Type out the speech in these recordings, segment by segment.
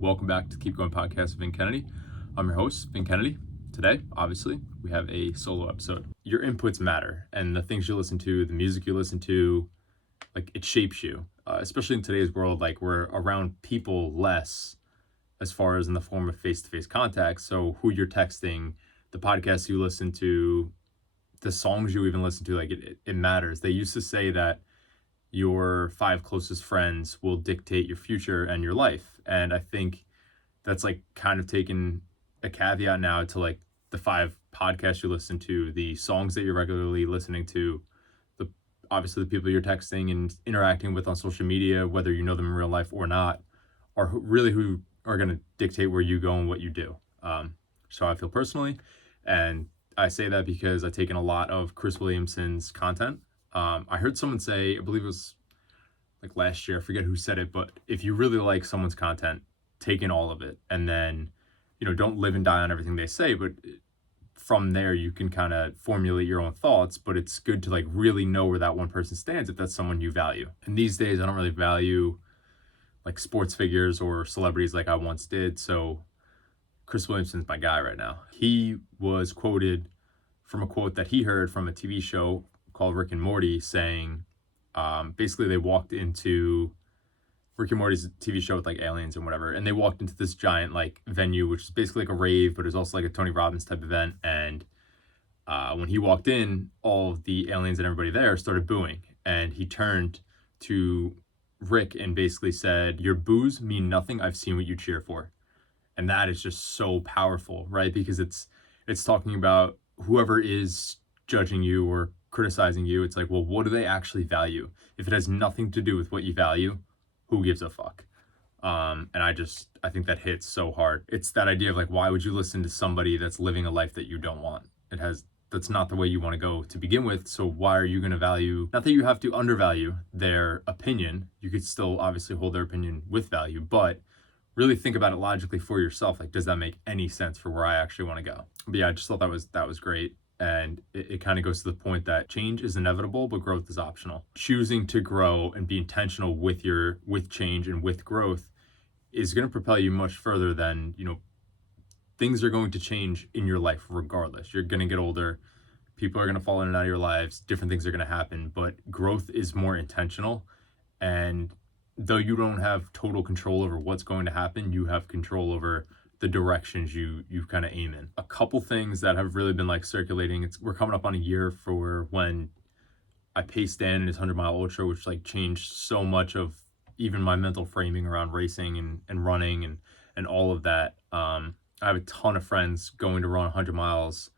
Welcome back to Keep Going Podcast with Vin Kennedy. I'm your host, Vin Kennedy. Today, obviously, we have a solo episode. Your inputs matter, and the things you listen to, the music you listen to, like it shapes you. Especially in today's world, like we're around people less as far as in the form of face-to-face contact. So who you're texting, the podcasts you listen to, the songs you even listen to, like it matters. They used to say that your 5 closest friends will dictate your future and your life. And I think that's like kind of taken a caveat now to like the 5 podcasts you listen to, the songs that you're regularly listening to, obviously the people you're texting and interacting with on social media, whether you know them in real life or not, are who are going to dictate where you go and what you do. So I feel personally. And I say that because I've taken a lot of Chris Williamson's content. I heard someone say, I believe it was like last year, I forget who said it, but if you really like someone's content, take in all of it. And then, don't live and die on everything they say, but from there you can kind of formulate your own thoughts. But it's good to like really know where that one person stands if that's someone you value. And these days I don't really value like sports figures or celebrities like I once did. So Chris Williamson's my guy right now. He was quoted from a quote that he heard from a TV show called Rick and Morty, saying basically they walked into Rick and Morty's TV show with like aliens and whatever, and they walked into this giant like venue, which is basically like a rave, but it's also like a Tony Robbins type event. And when he walked in, all of the aliens and everybody there started booing, and he turned to Rick and basically said, "Your boos mean nothing. I've seen what you cheer for." And that is just so powerful, right? Because it's talking about whoever is judging you or criticizing you. It's like, well, what do they actually value? If it has nothing to do with what you value, who gives a fuck? And I think that hits so hard. It's that idea of like, why would you listen to somebody that's living a life that you don't want? That's not the way you want to go to begin with. So why are you going to value, not that you have to undervalue their opinion. You could still obviously hold their opinion with value, but really think about it logically for yourself. Like, does that make any sense for where I actually want to go? But yeah, I just thought that was great. And it kind of goes to the point that change is inevitable, but growth is optional. Choosing to grow and be intentional with change and with growth is going to propel you much further than, things are going to change in your life regardless. You're going to get older. People are going to fall in and out of your lives. Different things are going to happen, but growth is more intentional. And though you don't have total control over what's going to happen, you have control over the directions you kind of aim in. A couple things that have really been like circulating. We're coming up on a year for when I paced Dan in his 100-mile ultra, which like changed so much of even my mental framing around racing and running and all of that. I have a ton of friends going to run 100 miles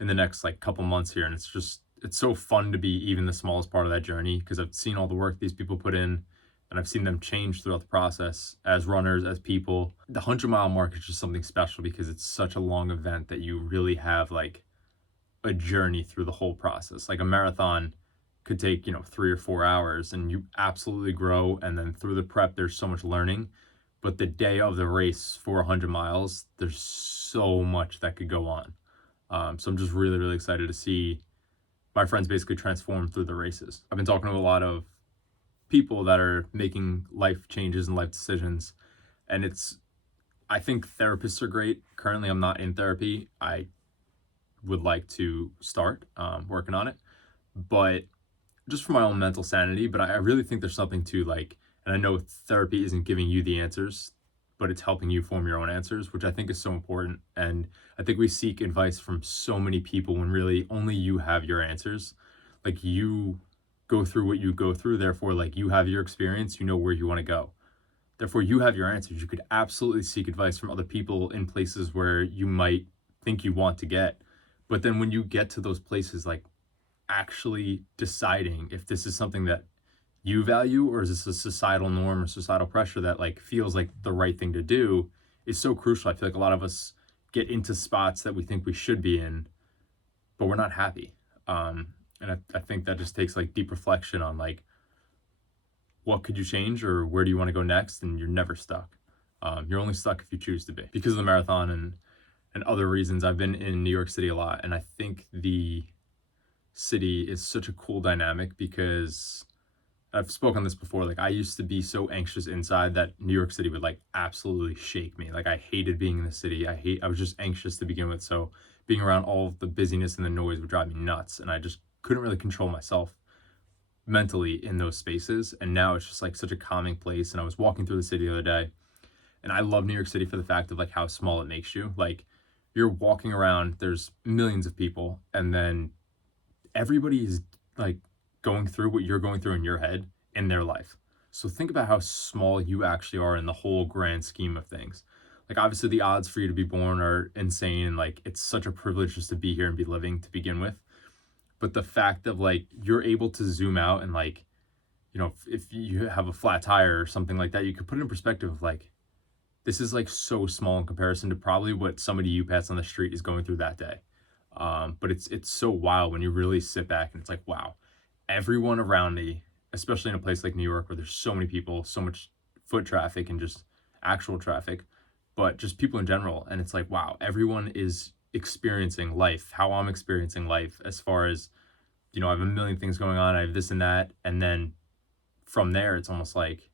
in the next like couple months here, and it's so fun to be even the smallest part of that journey, because I've seen all the work these people put in. And I've seen them change throughout the process as runners, as people. The 100-mile mark is just something special because it's such a long event that you really have like a journey through the whole process. Like a marathon could take, 3 or 4 hours, and you absolutely grow. And then through the prep, there's so much learning. But the day of the race for 100 miles, there's so much that could go on. So I'm just really, really excited to see my friends basically transform through the races. I've been talking to a lot of people that are making life changes and life decisions, and I think therapists are great. Currently I'm not in therapy. I would like to start working on it, but just for my own mental sanity. But I really think there's something to like, and I know therapy isn't giving you the answers, but it's helping you form your own answers, which I think is so important. And I think we seek advice from so many people when really only you have your answers. Like, you go through what you go through, therefore like you have your experience, you know where you want to go, therefore you have your answers. You could absolutely seek advice from other people in places where you might think you want to get, but then when you get to those places, like actually deciding if this is something that you value or is this a societal norm or societal pressure that like feels like the right thing to do is so crucial. I feel like a lot of us get into spots that we think we should be in, but we're not happy. And I think that just takes like deep reflection on like, what could you change or where do you want to go next? And you're never stuck. You're only stuck if you choose to be. Because of the marathon and other reasons, I've been in New York City a lot. And I think the city is such a cool dynamic because I've spoken on this before. Like I used to be so anxious inside that New York City would like absolutely shake me. Like I hated being in the city. I was just anxious to begin with. So being around all of the busyness and the noise would drive me nuts. And I just couldn't really control myself mentally in those spaces. And now it's just like such a calming place. And I was walking through the city the other day, and I love New York City for the fact of like how small it makes you. Like you're walking around, there's millions of people, and then everybody is like going through what you're going through in your head in their life. So think about how small you actually are in the whole grand scheme of things. Like obviously the odds for you to be born are insane, and like it's such a privilege just to be here and be living to begin with. But the fact of like you're able to zoom out and like, if you have a flat tire or something like that, you could put it in perspective of like, this is like so small in comparison to probably what somebody you pass on the street is going through that day. But it's so wild when you really sit back and it's like, wow, everyone around me, especially in a place like New York where there's so many people, so much foot traffic and just actual traffic, but just people in general. And it's like, wow, everyone is experiencing life, how I'm experiencing life, as far as, I have a million things going on. I have this and that. And then from there, it's almost like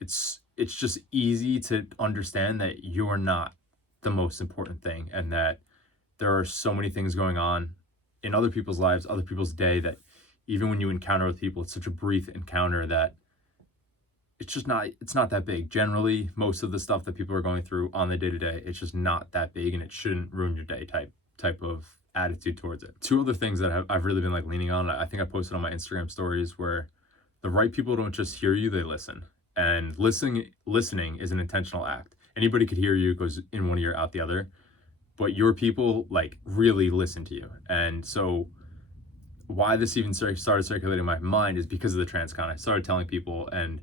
it's just easy to understand that you're not the most important thing, and that there are so many things going on in other people's lives, other people's day, that even when you encounter with people, it's such a brief encounter that it's not that big. Generally, most of the stuff that people are going through on the day-to-day, it's just not that big, and it shouldn't ruin your day type of attitude towards it. Two other things that I've really been like leaning on, I think I posted on my Instagram stories, where the right people don't just hear you, they listen. And listening is an intentional act. Anybody could hear you, goes in one ear, out the other, but your people like really listen to you. And so why this even started circulating in my mind is because of the TransCon. I started telling people, and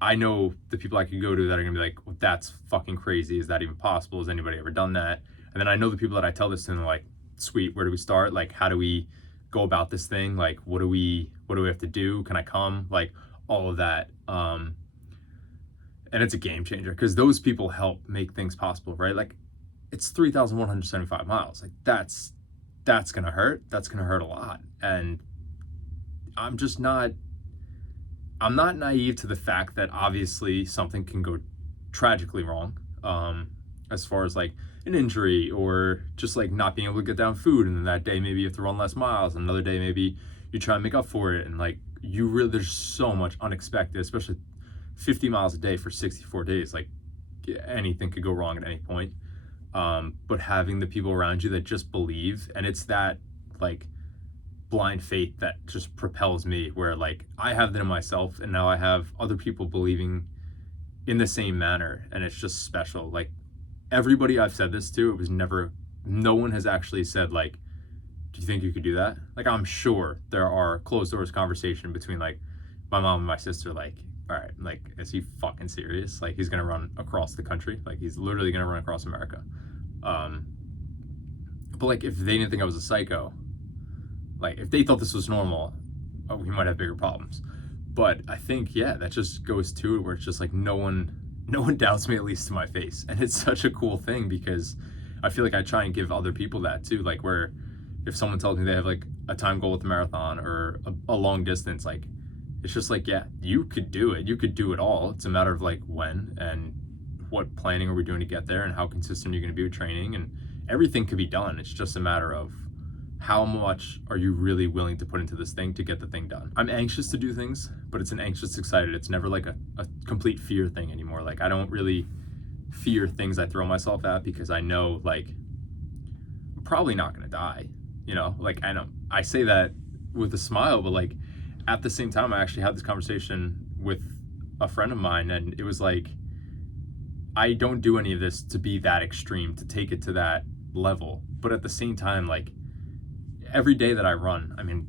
I know the people I could go to that are gonna be like, well, that's fucking crazy. Is that even possible? Has anybody ever done that? And then I know the people that I tell this to, and they're like, sweet, where do we start? Like, how do we go about this thing? Like, what do we have to do? Can I come? Like all of that. And it's a game changer because those people help make things possible, right? Like it's 3,175 miles. Like that's gonna hurt. That's gonna hurt a lot. And I'm not naive to the fact that obviously something can go tragically wrong, as far as like an injury or just like not being able to get down food. And then that day, maybe you have to run less miles. And another day, maybe you try and make up for it. And like there's so much unexpected, especially 50 miles a day for 64 days. Like anything could go wrong at any point. But having the people around you that just believe, and it's that like blind faith that just propels me, where like I have that in myself, and now I have other people believing in the same manner, and it's just special. Like everybody I've said this to, no one has actually said like, do you think you could do that? Like I'm sure there are closed doors conversation between like my mom and my sister, like, all right, like, is he fucking serious? Like he's gonna run across the country? Like he's literally gonna run across America. But like if they didn't think I was a psycho, like if they thought this was normal, we might have bigger problems. But I think, yeah, that just goes to it, where it's just like no one doubts me, at least to my face. And it's such a cool thing, because I feel like I try and give other people that too. Like where if someone tells me they have like a time goal with a marathon or a long distance, like it's just like, yeah, you could do it. You could do it all. It's a matter of like when and what planning are we doing to get there, and how consistent you're going to be with training, and everything could be done. It's just a matter of how much are you really willing to put into this thing to get the thing done. I'm anxious to do things, but it's an anxious excited. It's never like a complete fear thing anymore. Like I don't really fear things I throw myself at, because I know like I'm probably not going to die. Like I know I say that with a smile, but like at the same time, I actually had this conversation with a friend of mine, and it was like, I don't do any of this to be that extreme, to take it to that level. But at the same time, like every day that I run, I mean,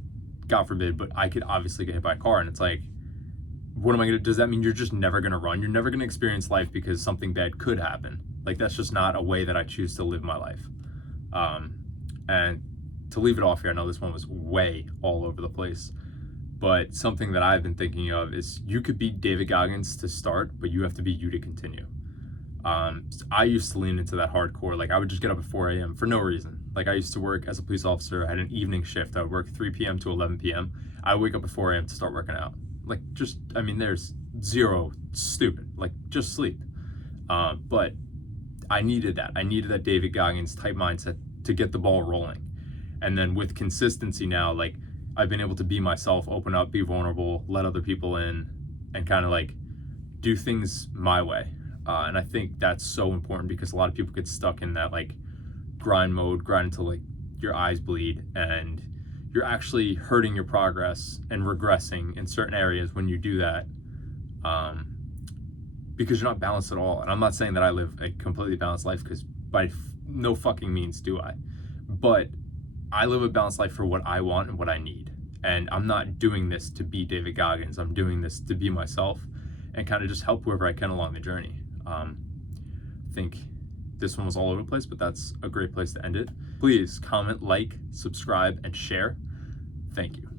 God forbid, but I could obviously get hit by a car, and it's like, what am I gonna, does that mean you're just never gonna run? You're never gonna experience life because something bad could happen. Like that's just not a way that I choose to live my life. And to leave it off here, I know this one was way all over the place, but something that I've been thinking of is you could be David Goggins to start, but you have to be you to continue. I used to lean into that hardcore. Like I would just get up at 4 a.m. for no reason. Like I used to work as a police officer. I had an evening shift. I would work 3 p.m. to 11 p.m. I would wake up at 4 a.m. to start working out. Like, just, I mean, there's zero stupid, like, just sleep. But I needed that. I needed that David Goggins type mindset to get the ball rolling. And then with consistency now, like, I've been able to be myself, open up, be vulnerable, let other people in, and kind of like do things my way. And I think that's so important because a lot of people get stuck in that like grind mode, grind until like your eyes bleed, and you're actually hurting your progress and regressing in certain areas when you do that, because you're not balanced at all. And I'm not saying that I live a completely balanced life, because by no fucking means do I. But I live a balanced life for what I want and what I need. And I'm not doing this to be David Goggins. I'm doing this to be myself and kind of just help whoever I can along the journey. I think this one was all over the place, but that's a great place to end it. Please comment, like, subscribe, and share. Thank you.